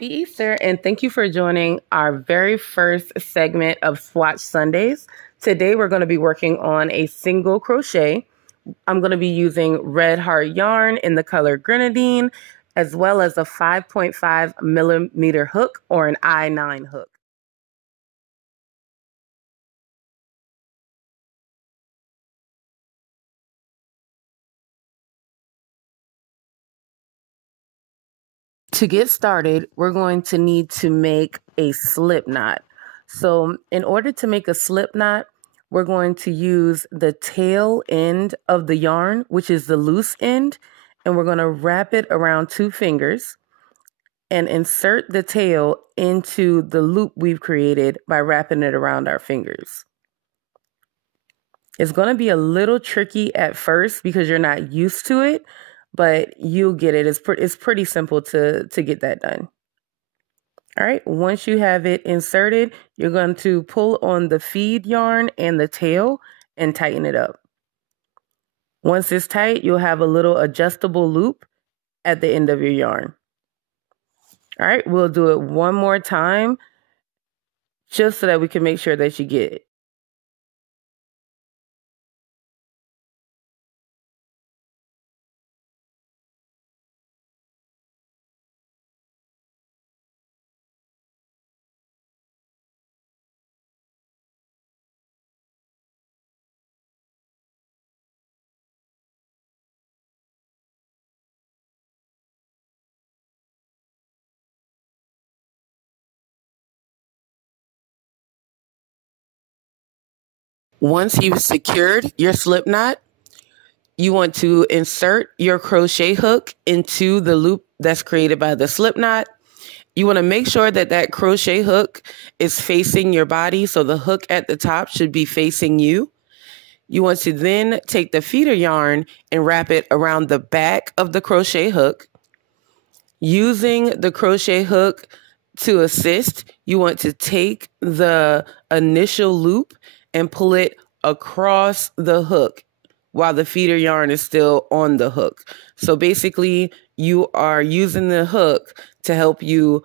Happy Easter, and thank you for joining our very first segment of Swatch Sundays. Today we're going to be working on a single crochet. I'm going to be using red heart yarn in the color grenadine, as well as a 5.5 millimeter hook or an I-9 hook. To get started, we're going to need to make a slip knot. So in order to make a slip knot, we're going to use the tail end of the yarn, which is the loose end, and we're going to wrap it around 2 fingers and insert the tail into the loop we've created by wrapping it around our fingers. It's going to be a little tricky at first because you're not used to it, but you'll get it. It's pretty simple to get that done. All right, once you have it inserted, you're going to pull on the feed yarn and the tail and tighten it up. Once it's tight, you'll have a little adjustable loop at the end of your yarn. All right, we'll do it one more time just so that we can make sure that you get it. Once you've secured your slip knot, you want to insert your crochet hook into the loop that's created by the slip knot. You want to make sure that that crochet hook is facing your body, so the hook at the top should be facing you. You want to then take the feeder yarn and wrap it around the back of the crochet hook. Using the crochet hook to assist, you want to take the initial loop and pull it across the hook while the feeder yarn is still on the hook. So basically, you are using the hook to help you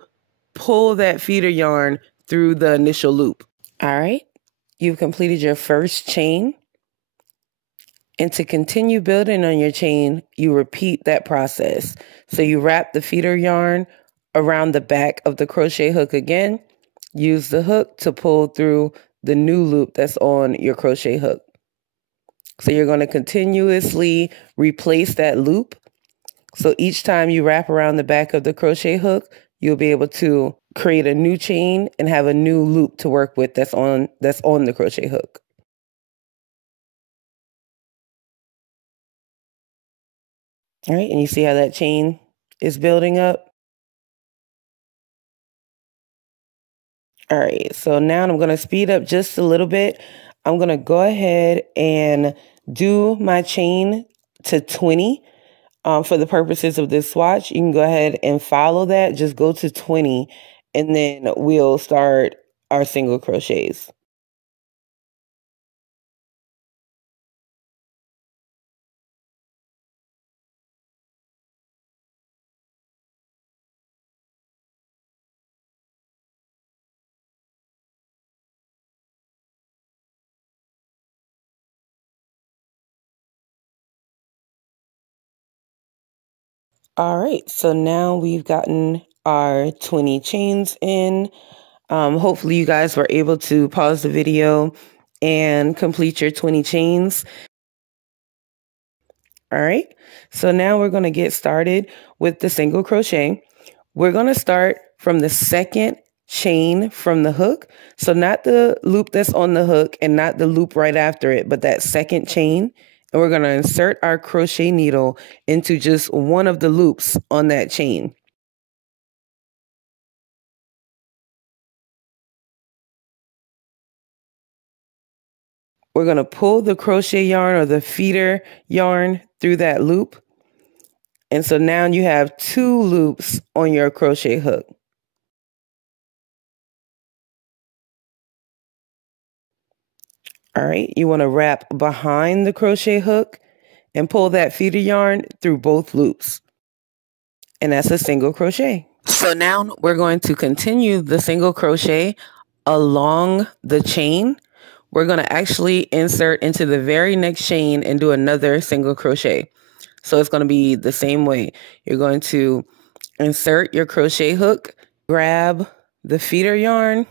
pull that feeder yarn through the initial loop. All right, you've completed your first chain. And to continue building on your chain, you repeat that process. So you wrap the feeder yarn around the back of the crochet hook again. Use the hook to pull through the new loop that's on your crochet hook. So you're going to continuously replace that loop. So each time you wrap around the back of the crochet hook, you'll be able to create a new chain and have a new loop to work with that's on the crochet hook. All right, and you see how that chain is building up? All right, so now I'm going to speed up just a little bit. I'm going to go ahead and do my chain to 20 for the purposes of this swatch. You can go ahead and follow that. Just go to 20, and then we'll start our single crochets. All right, so now we've gotten our 20 chains in. Hopefully you guys were able to pause the video and complete your 20 chains. All right, so now we're going to get started with the single crochet. We're going to start from the second chain from the hook. So not the loop that's on the hook and not the loop right after it, but that second chain. And we're going to insert our crochet needle into just one of the loops on that chain. We're going to pull the crochet yarn or the feeder yarn through that loop. And so now you have 2 loops on your crochet hook. All right, you want to wrap behind the crochet hook and pull that feeder yarn through both loops. And that's a single crochet. So now we're going to continue the single crochet along the chain. We're going to actually insert into the very next chain and do another single crochet. So it's going to be the same way. You're going to insert your crochet hook, grab the feeder yarn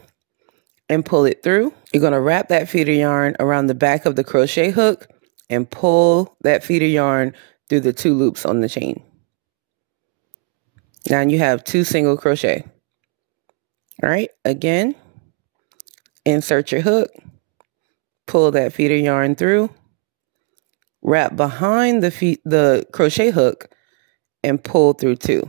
and pull it through. You're going to wrap that feeder yarn around the back of the crochet hook and pull that feeder yarn through the 2 loops on the chain. Now you have 2 single crochet. All right, again, insert your hook, pull that feeder yarn through, wrap behind the crochet hook and pull through 2.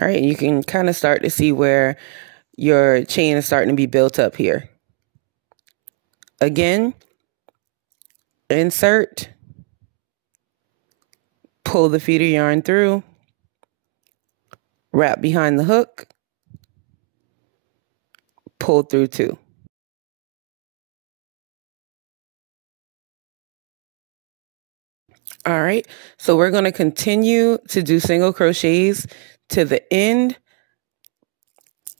All right, you can kind of start to see where your chain is starting to be built up here. Again, insert, pull the feeder yarn through, wrap behind the hook, pull through 2. All right, so we're going to continue to do single crochets to the end,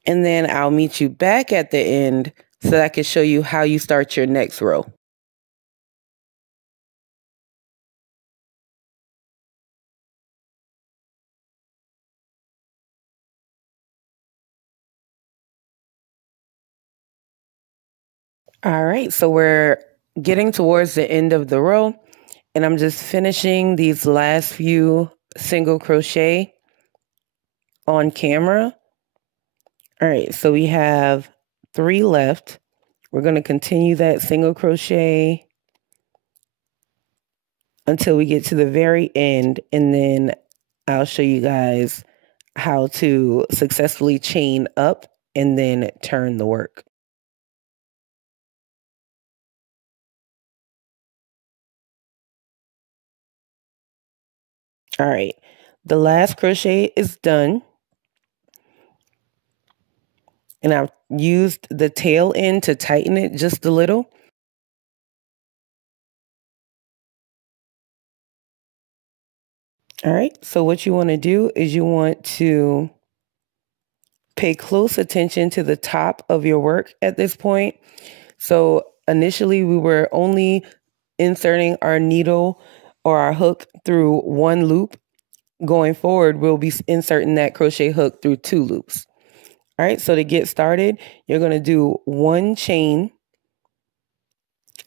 and then I'll meet you back at the end so that I can show you how you start your next row. All right, so we're getting towards the end of the row, and I'm just finishing these last few single crochet on camera. All right, so we have 3 left. We're going to continue that single crochet until we get to the very end, and then I'll show you guys how to successfully chain up and then turn the work. All right, the last crochet is done. And I've used the tail end to tighten it just a little. All right, so what you want to do is you want to pay close attention to the top of your work at this point. So initially we were only inserting our needle or our hook through 1 loop. Going forward, we'll be inserting that crochet hook through 2 loops. All right, so to get started, you're going to do 1 chain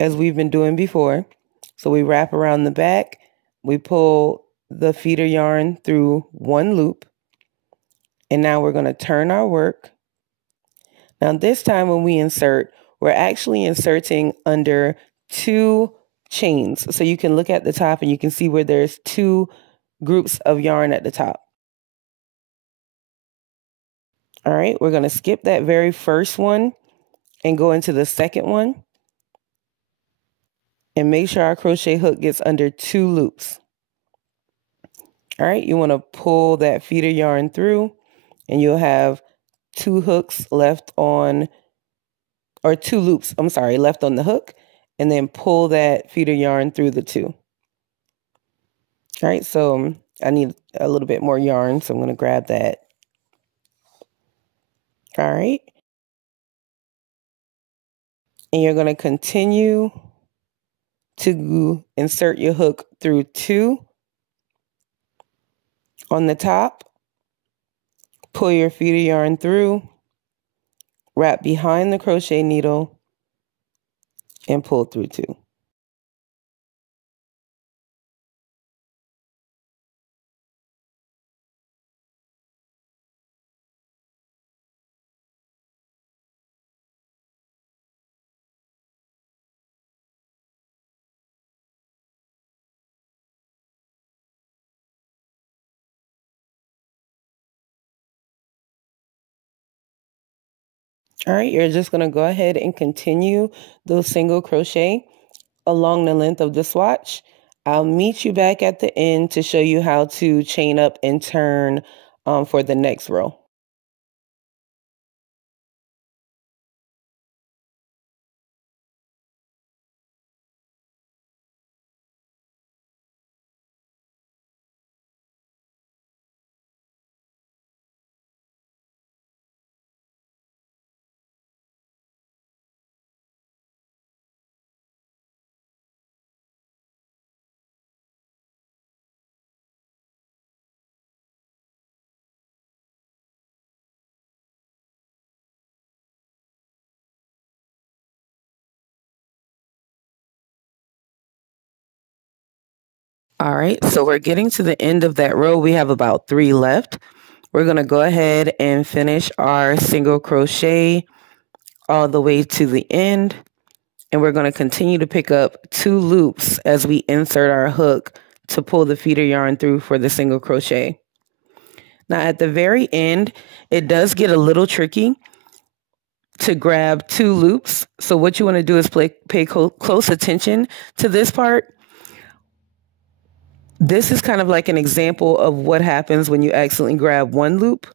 as we've been doing before. So we wrap around the back, we pull the feeder yarn through 1 loop, and now we're going to turn our work. Now this time when we insert, we're actually inserting under 2 chains. So you can look at the top and you can see where there's 2 groups of yarn at the top. All right, we're going to skip that very first one and go into the second one. And make sure our crochet hook gets under 2 loops. All right, you want to pull that feeder yarn through and you'll have 2 hooks left on, or 2 loops, I'm sorry, left on the hook, and then pull that feeder yarn through the 2. All right, so I need a little bit more yarn, so I'm going to grab that. All right. And you're going to continue to insert your hook through 2 on the top, pull your feeder yarn through, wrap behind the crochet needle, and pull through 2. All right, you're just going to go ahead and continue those single crochet along the length of the swatch. I'll meet you back at the end to show you how to chain up and turn for the next row. All right, so we're getting to the end of that row. We have about 3 left. We're going to go ahead and finish our single crochet all the way to the end. And we're going to continue to pick up 2 loops as we insert our hook to pull the feeder yarn through for the single crochet. Now at the very end, it does get a little tricky to grab 2 loops. So what you want to do is pay close attention to this part. This is kind of like an example of what happens when you accidentally grab 1 loop.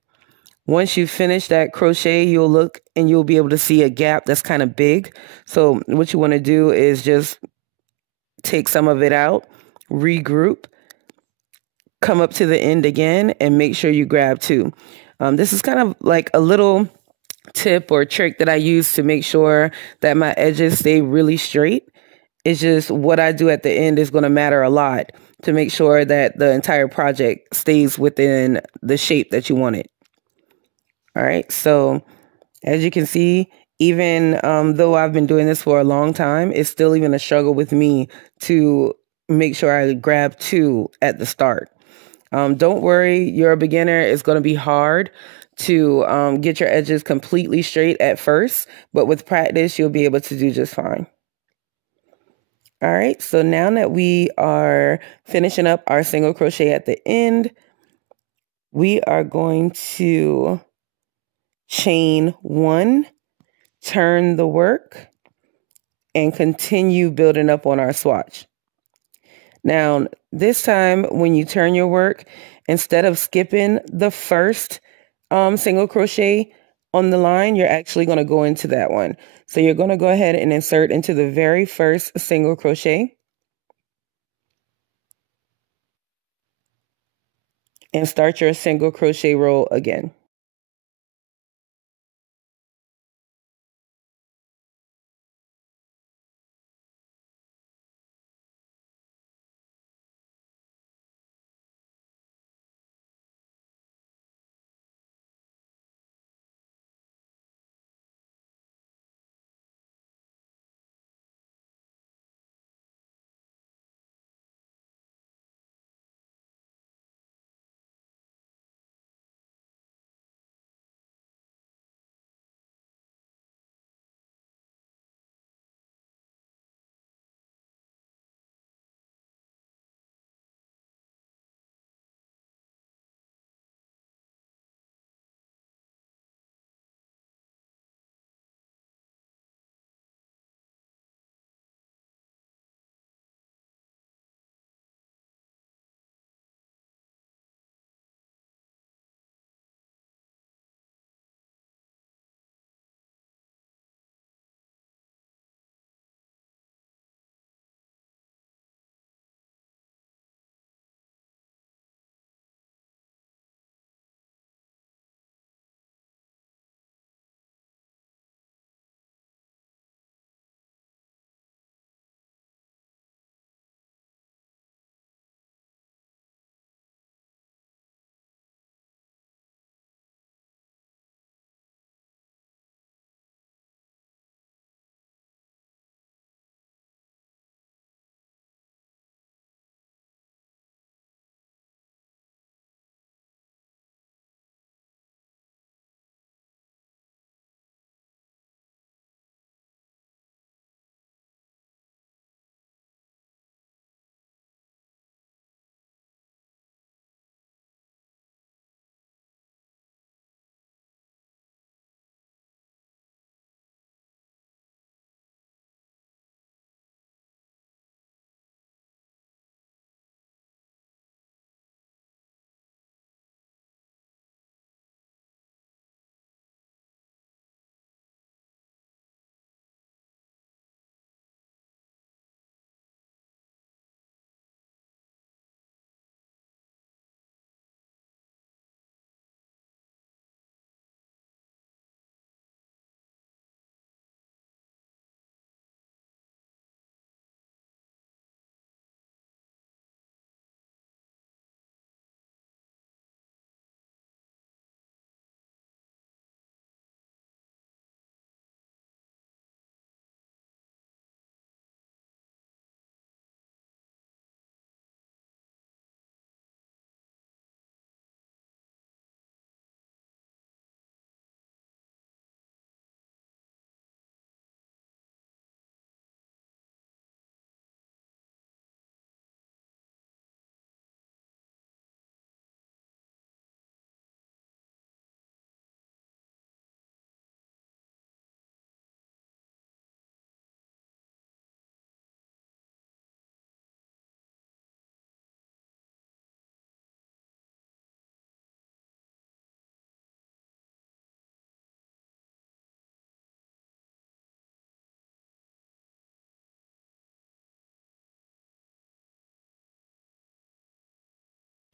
Once you finish that crochet, you'll look and you'll be able to see a gap that's kind of big. So what you want to do is just take some of it out, regroup, come up to the end again, and make sure you grab 2. This is kind of like a little tip or trick that I use to make sure that my edges stay really straight. It's just what I do at the end is going to matter a lot to make sure that the entire project stays within the shape that you want it. All right, so as you can see, even though I've been doing this for a long time, it's still even a struggle with me to make sure I grab 2 at the start. Don't worry, you're a beginner. It's going to be hard to get your edges completely straight at first, but with practice, you'll be able to do just fine. All right, so now that we are finishing up our single crochet at the end, we are going to chain 1, turn the work, and continue building up on our swatch. Now, this time when you turn your work, instead of skipping the first single crochet on the line, you're actually going to go into that one. So you're going to go ahead and insert into the very first single crochet and start your single crochet row again.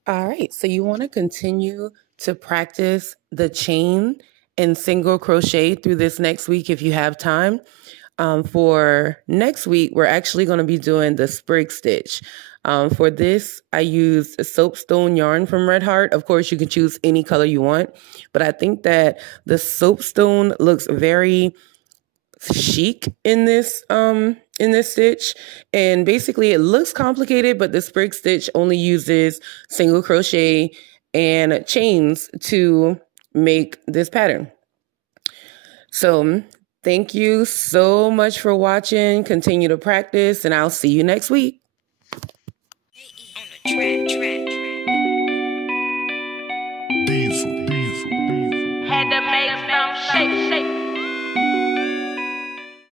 All right, so you want to continue to practice the chain and single crochet through this next week if you have time. For next week, we're actually going to be doing the Sprig Stitch. For this, I used soapstone yarn from Red Heart. Of course, you can choose any color you want, but I think that the soapstone looks very chic in this stitch, and basically it looks complicated, but the Sprig Stitch only uses single crochet and chains to make this pattern. So thank you so much for watching. Continue to practice, and I'll see you next week.